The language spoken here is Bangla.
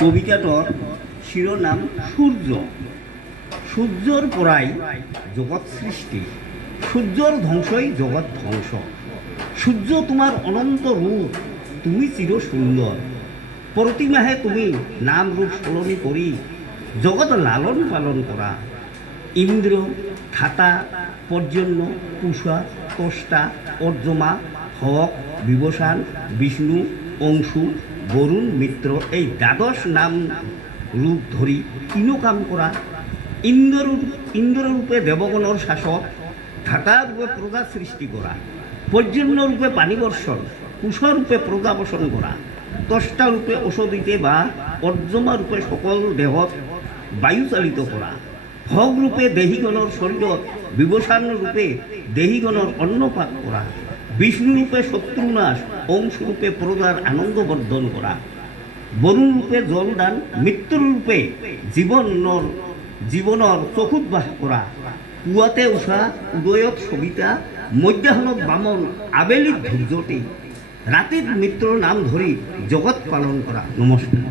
কবিতাটার শিরোনাম সূর্য। সূর্যর পরাই জগৎ সৃষ্টি, সূর্যর ধ্বংসই জগৎ ধ্বংস। সূর্য তোমার অনন্ত রূপ, তুমি চির সুন্দর। প্রতি মাহে তুমি নাম রূপ সলনি করি জগৎ লালন পালন করা। ইন্দ্র, খাতা, পর্জন্য, পূষা, ত্বষ্টা, অর্যমা, হক, বিবসান, বিষ্ণু, অংশু, বরুণ, মিত্র এই দ্বাদশ নাম রূপ ধরি তিন কাম করা। ইন্দ্ররূপে দেবগণর শাসক, ধাতারূপে প্রজা সৃষ্টি করা, পর্জন্য রূপে পানি বর্ষণ, কুশরূপে প্রজা বসন করা, ত্বষ্টা রূপে ঔষধিতে বা অর্যমা রূপে সকল দেহত বায়ুচালিত করা, ভগ রূপে দেহীগণর শরীরত, বিবসান রূপে দেহীগণর অন্নপাক করা, বিষ্ণু রূপে শত্রুনাশ, অংশ রূপে প্রজার আনন্দবর্ধন করা, বরুণ রূপে জলদান, মৃত্যুর রূপে জীবনৰ চকুত বাস কৰা, পুৱাতে উষা, উদয়ত সবিতা, মধ্যাহ্নত বামন, আবেলিত ধূৰ্যটি, ৰাতিত মিত্ৰৰ নাম ধৰি জগৎ পালন কৰা। নমস্কাৰ।